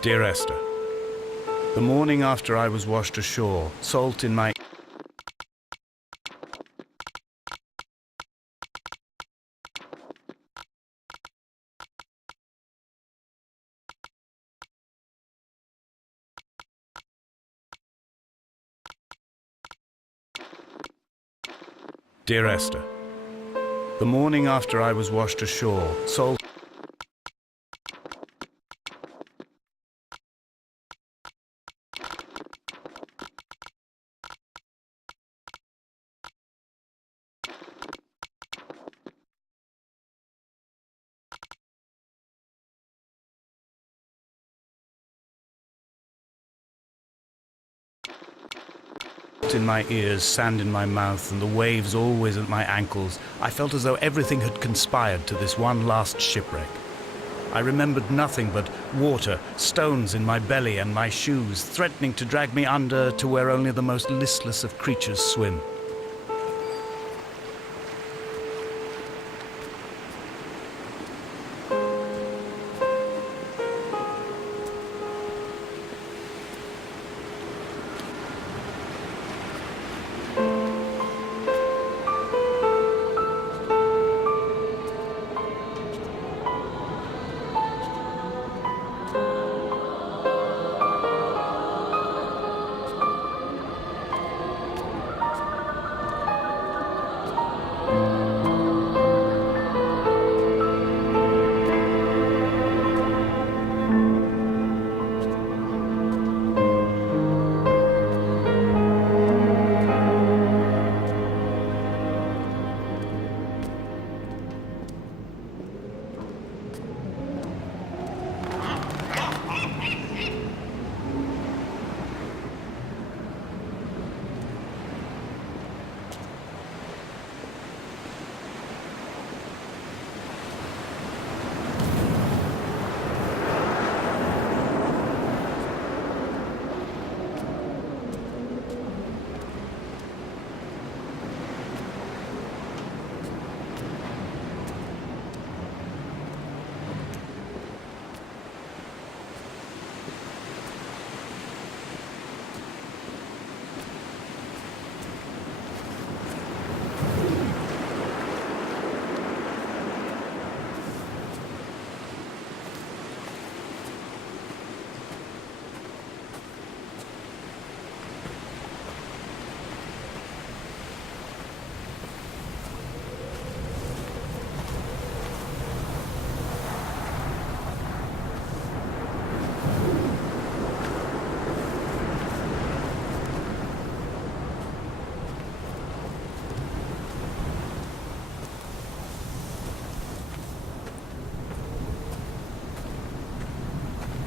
Dear Esther, the morning after I was washed ashore, salt in my... Dear Esther, the morning after I was washed ashore, salt... in my ears, sand in my mouth, and the waves always at my ankles, I felt as though everything had conspired to this one last shipwreck. I remembered nothing but water, stones in my belly and my shoes, threatening to drag me under to where only the most listless of creatures swim.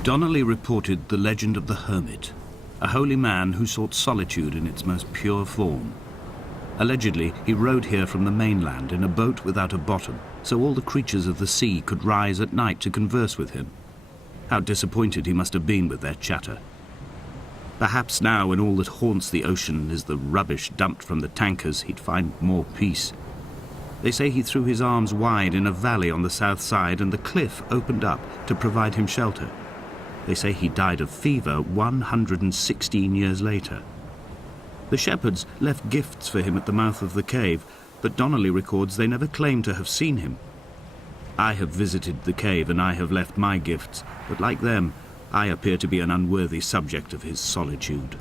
Donnelly reported the legend of the hermit, a holy man who sought solitude in its most pure form. Allegedly, he rode here from the mainland in a boat without a bottom, so all the creatures of the sea could rise at night to converse with him. How disappointed he must have been with their chatter. Perhaps now, when all that haunts the ocean is the rubbish dumped from the tankers, he'd find more peace. They say he threw his arms wide in a valley on the south side and the cliff opened up to provide him shelter. They say he died of fever 116 years later. The shepherds left gifts for him at the mouth of the cave, but Donnelly records they never claimed to have seen him. I have visited the cave and I have left my gifts, but like them, I appear to be an unworthy subject of his solitude.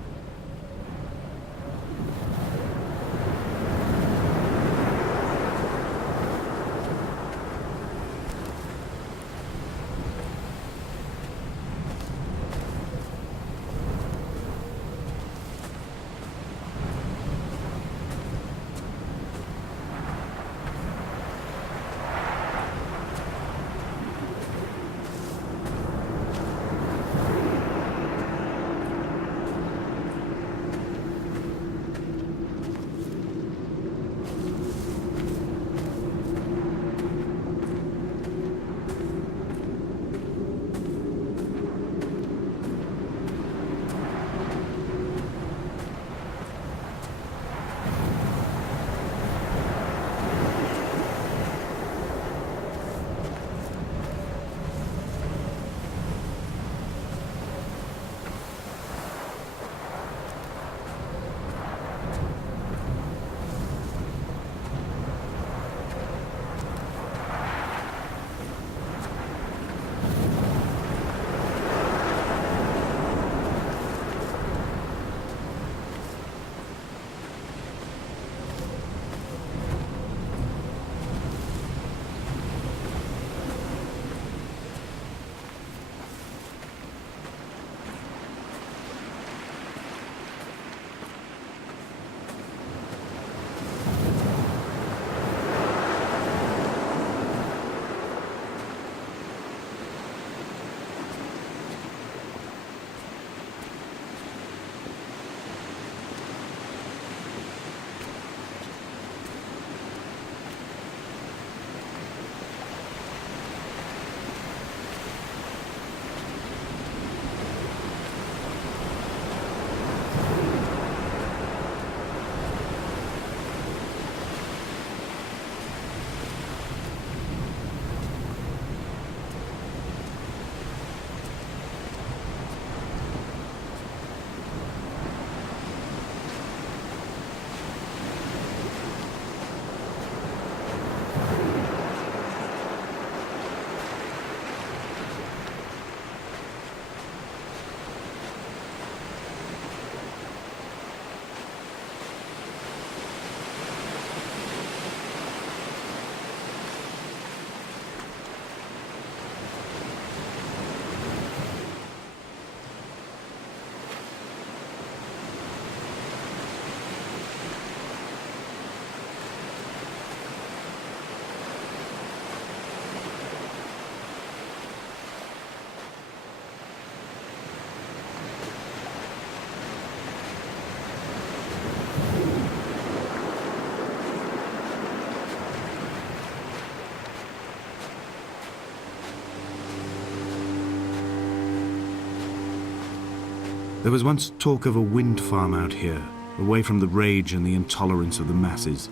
There was once talk of a wind farm out here, away from the rage and the intolerance of the masses.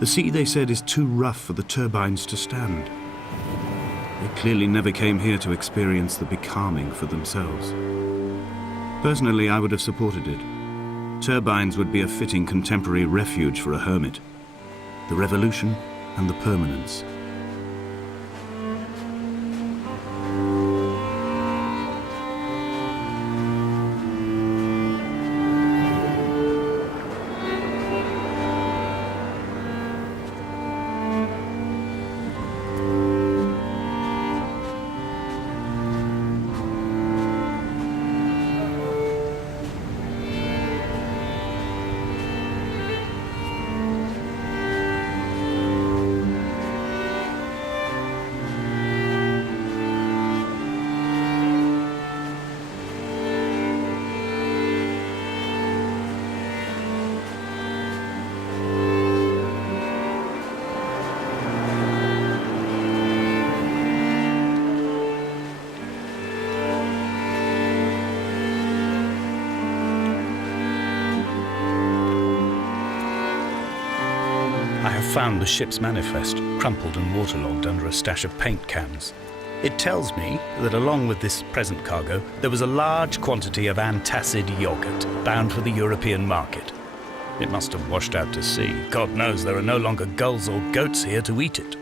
The sea, they said, is too rough for the turbines to stand. They clearly never came here to experience the becalming for themselves. Personally, I would have supported it. Turbines would be a fitting contemporary refuge for a hermit. The revolution and the permanence. I have found the ship's manifest, crumpled and waterlogged under a stash of paint cans. It tells me that along with this present cargo, there was a large quantity of antacid yogurt bound for the European market. It must have washed out to sea. God knows there are no longer gulls or goats here to eat it.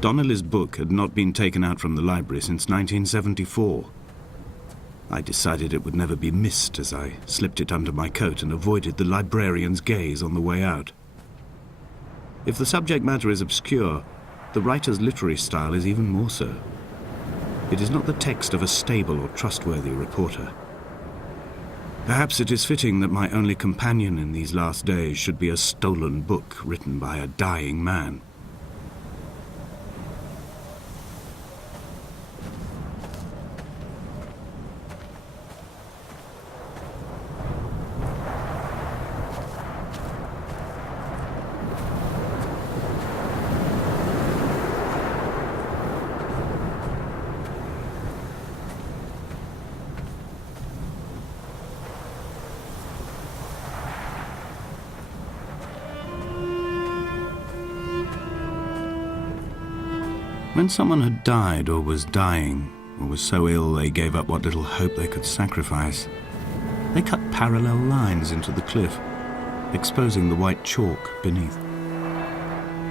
Donnelly's book had not been taken out from the library since 1974. I decided it would never be missed as I slipped it under my coat and avoided the librarian's gaze on the way out. If the subject matter is obscure, the writer's literary style is even more so. It is not the text of a stable or trustworthy reporter. Perhaps it is fitting that my only companion in these last days should be a stolen book written by a dying man. When someone had died or was dying, or was so ill they gave up what little hope they could sacrifice, they cut parallel lines into the cliff, exposing the white chalk beneath.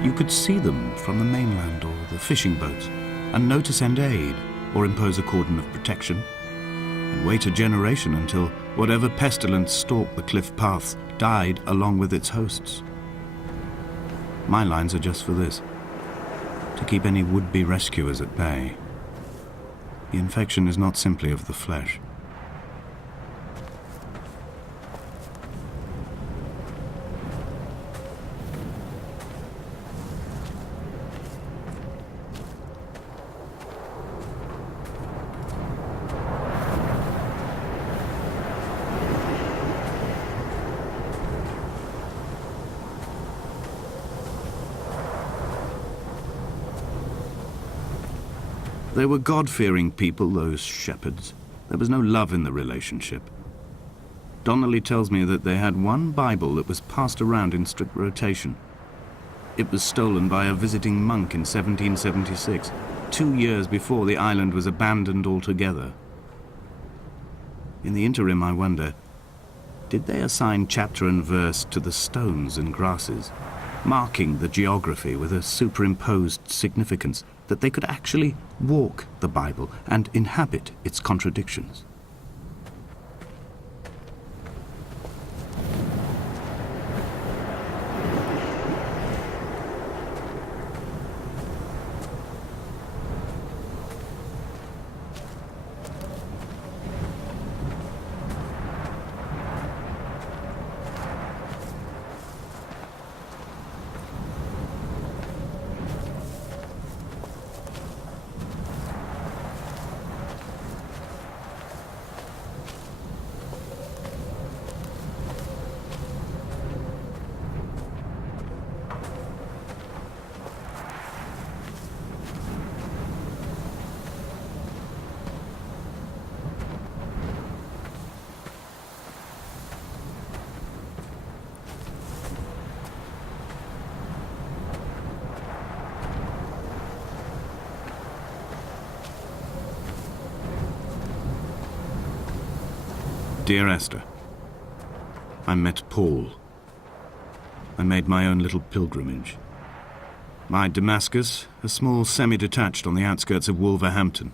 You could see them from the mainland or the fishing boats, and know to send aid or impose a cordon of protection and wait a generation until whatever pestilence stalked the cliff paths died along with its hosts. My lines are just for this, to keep any would-be rescuers at bay. The infection is not simply of the flesh. They were God-fearing people, those shepherds. There was no love in the relationship. Donnelly tells me that they had one Bible that was passed around in strict rotation. It was stolen by a visiting monk in 1776, 2 years before the island was abandoned altogether. In the interim, I wonder, did they assign chapter and verse to the stones and grasses, marking the geography with a superimposed significance, that they could actually walk the Bible and inhabit its contradictions? Dear Esther, I met Paul. I made my own little pilgrimage. My Damascus, a small semi-detached on the outskirts of Wolverhampton.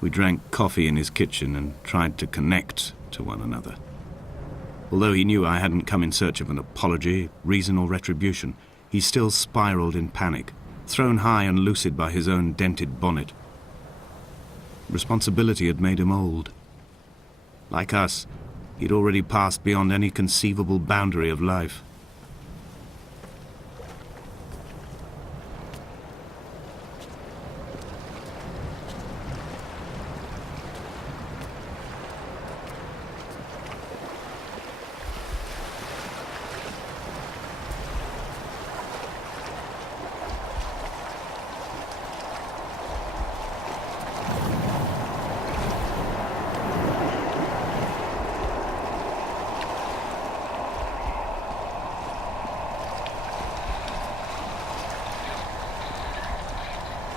We drank coffee in his kitchen and tried to connect to one another. Although he knew I hadn't come in search of an apology, reason or retribution, he still spiraled in panic, thrown high and lucid by his own dented bonnet. Responsibility had made him old. Like us, he'd already passed beyond any conceivable boundary of life.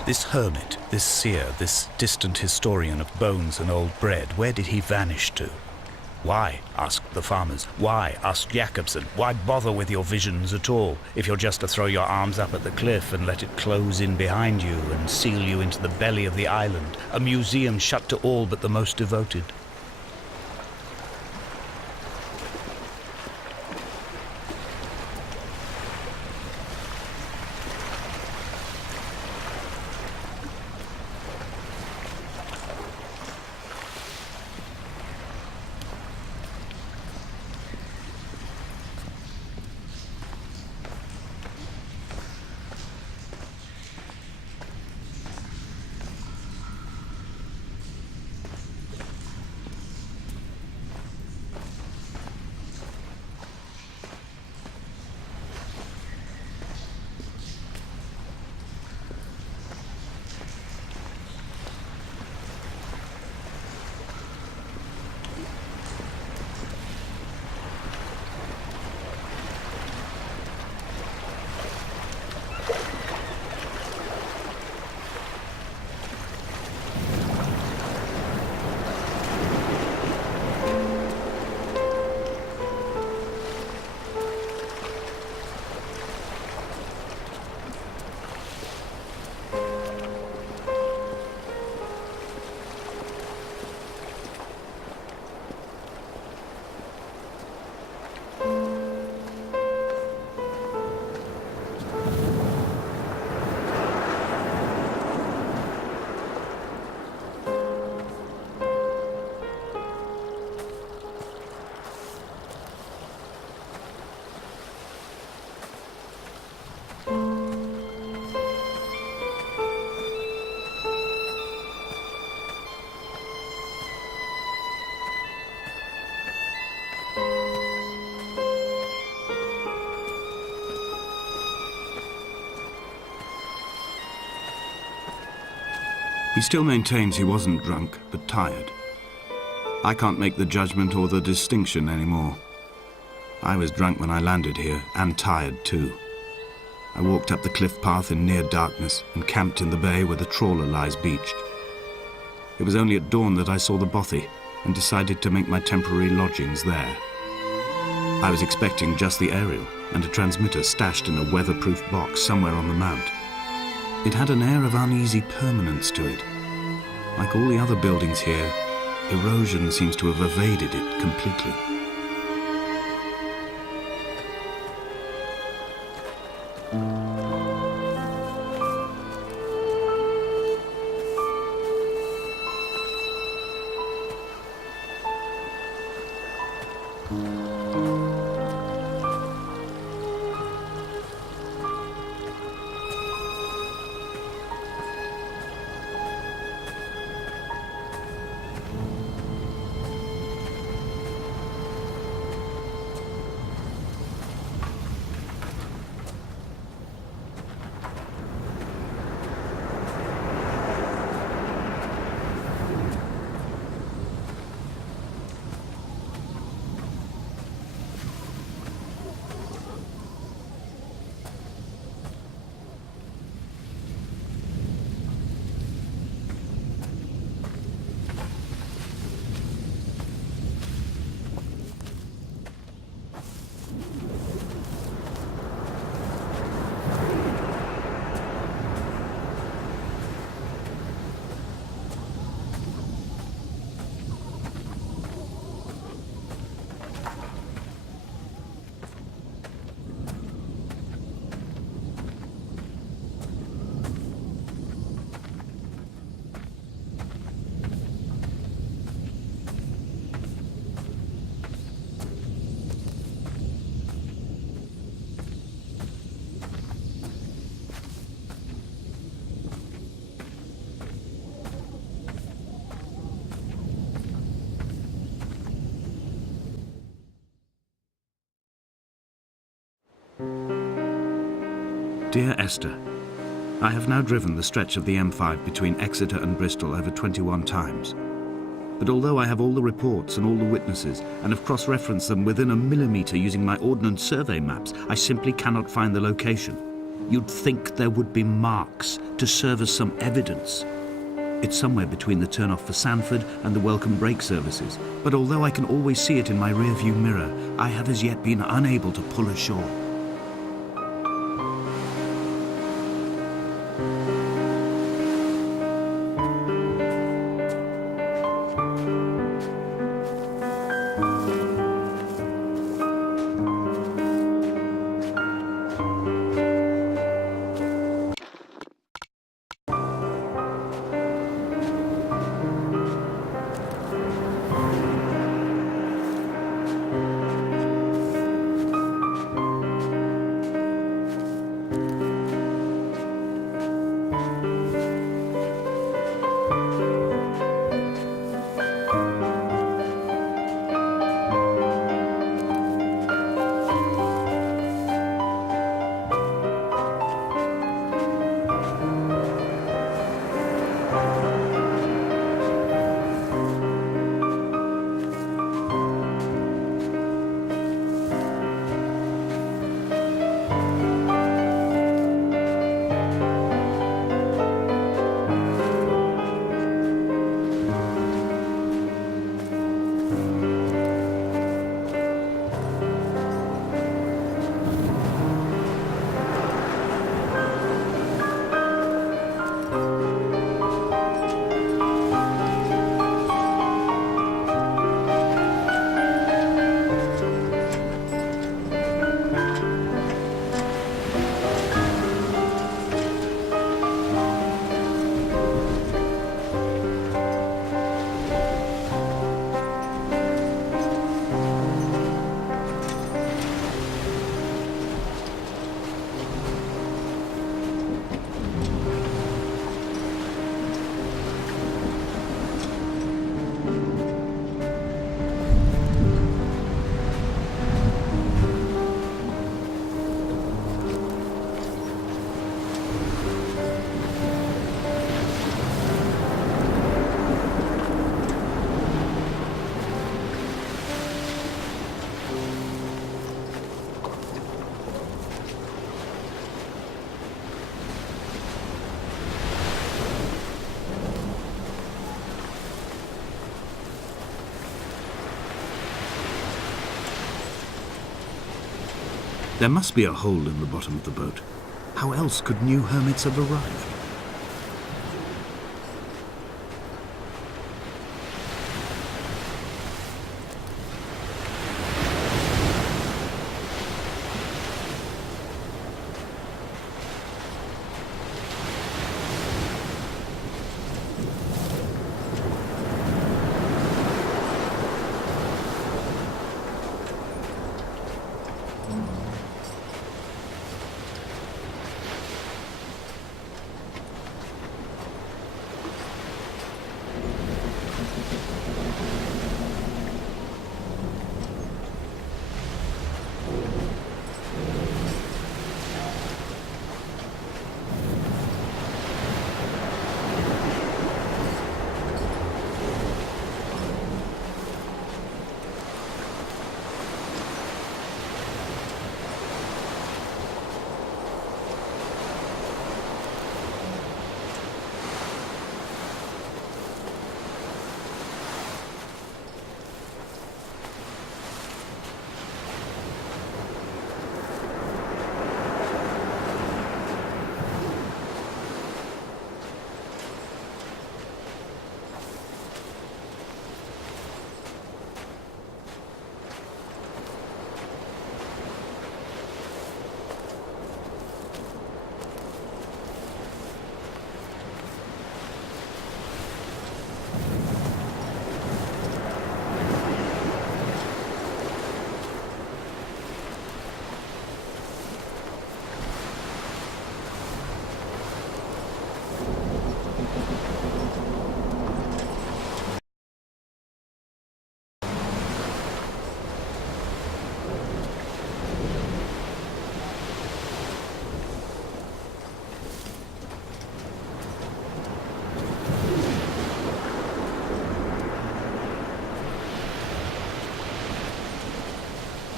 This hermit, this seer, this distant historian of bones and old bread, where did he vanish to? Why, asked the farmers, why, asked Jacobson, why bother with your visions at all, if you're just to throw your arms up at the cliff and let it close in behind you and seal you into the belly of the island, a museum shut to all but the most devoted? still maintains he wasn't drunk, but tired. I can't make the judgment or the distinction anymore. I was drunk when I landed here, and tired too. I walked up the cliff path in near darkness and camped in the bay where the trawler lies beached. It was only at dawn that I saw the bothy and decided to make my temporary lodgings there. I was expecting just the aerial and a transmitter stashed in a weatherproof box somewhere on the mount. It had an air of uneasy permanence to it. Like all the other buildings here, erosion seems to have evaded it completely. Dear Esther, I have now driven the stretch of the M5 between Exeter and Bristol over 21 times. But although I have all the reports and all the witnesses and have cross-referenced them within a millimetre using my ordnance survey maps, I simply cannot find the location. You'd think there would be marks to serve as some evidence. It's somewhere between the turn-off for Sanford and the welcome brake services, but although I can always see it in my rear-view mirror, I have as yet been unable to pull ashore. There must be a hole in the bottom of the boat. How else could new hermits have arrived?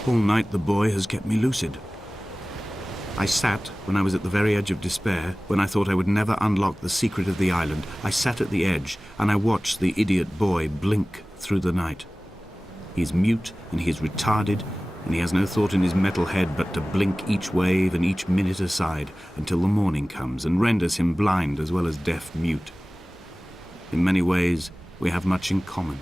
All night the boy has kept me lucid. I sat, when I was at the very edge of despair, when I thought I would never unlock the secret of the island, I sat at the edge and I watched the idiot boy blink through the night. He is mute and he is retarded, and he has no thought in his metal head but to blink each wave and each minute aside until the morning comes and renders him blind as well as deaf-mute. In many ways, we have much in common.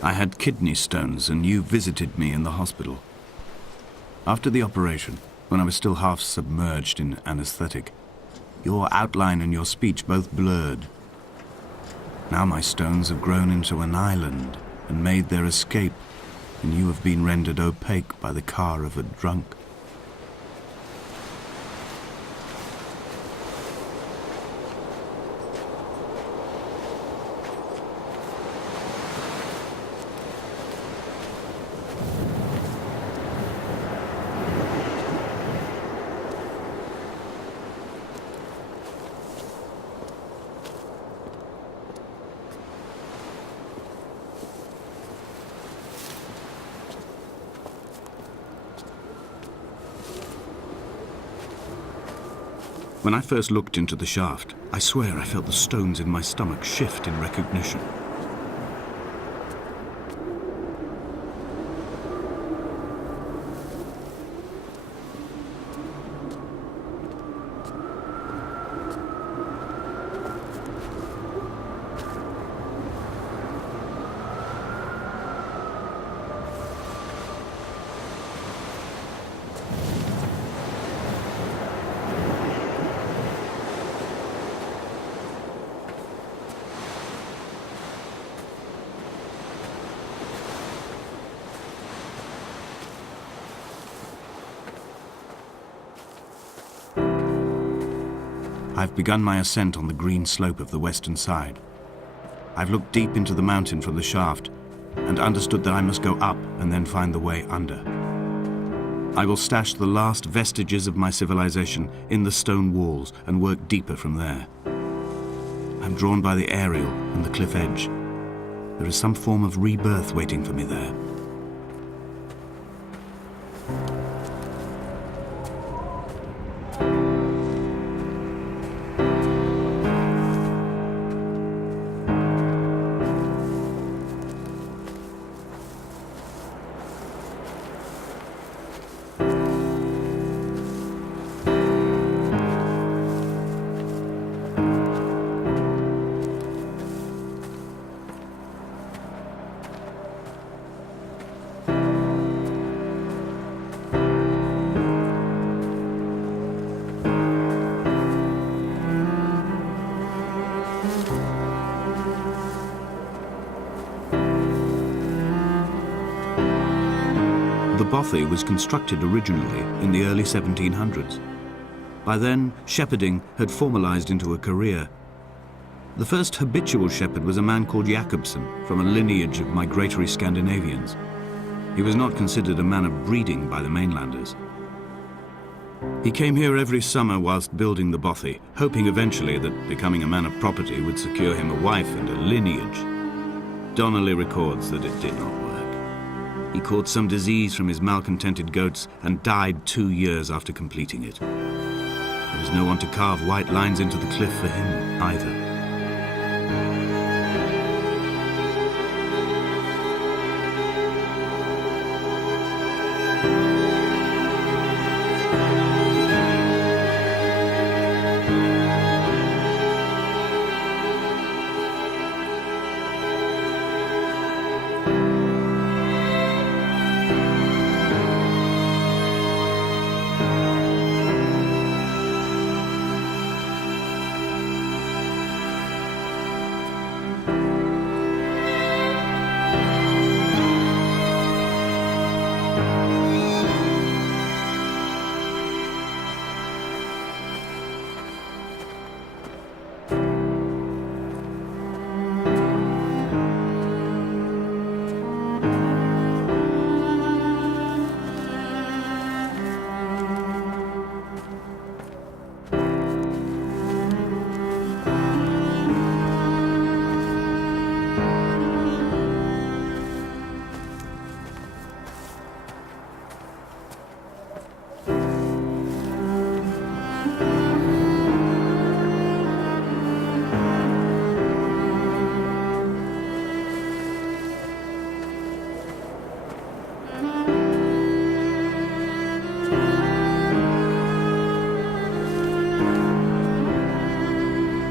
I had kidney stones and you visited me in the hospital. After the operation, when I was still half submerged in anesthetic, your outline and your speech both blurred. Now my stones have grown into an island and made their escape, and you have been rendered opaque by the car of a drunk. When I first looked into the shaft, I swear I felt the stones in my stomach shift in recognition. I've begun my ascent on the green slope of the western side. I've looked deep into the mountain from the shaft and understood that I must go up and then find the way under. I will stash the last vestiges of my civilization in the stone walls and work deeper from there. I'm drawn by the aerial and the cliff edge. There is some form of rebirth waiting for me there. The bothy was constructed originally in the early 1700s. By then, shepherding had formalized into a career. The first habitual shepherd was a man called Jakobsen, from a lineage of migratory Scandinavians. He was not considered a man of breeding by the mainlanders. He came here every summer whilst building the bothy, hoping eventually that becoming a man of property would secure him a wife and a lineage. Donnelly records that it did not work. He caught some disease from his malcontented goats and died 2 years after completing it. There was no one to carve white lines into the cliff for him either.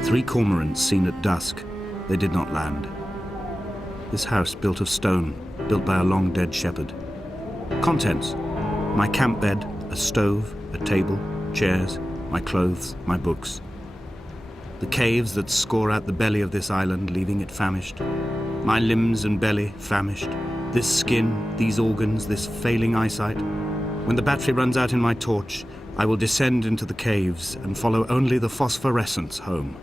Three cormorants seen at dusk. They did not land. This house built of stone, built by a long-dead shepherd. Contents: my camp bed, a stove, a table, chairs, my clothes, my books. The caves that score out the belly of this island, leaving it famished. My limbs and belly famished. This skin, these organs, this failing eyesight. When the battery runs out in my torch, I will descend into the caves and follow only the phosphorescence home.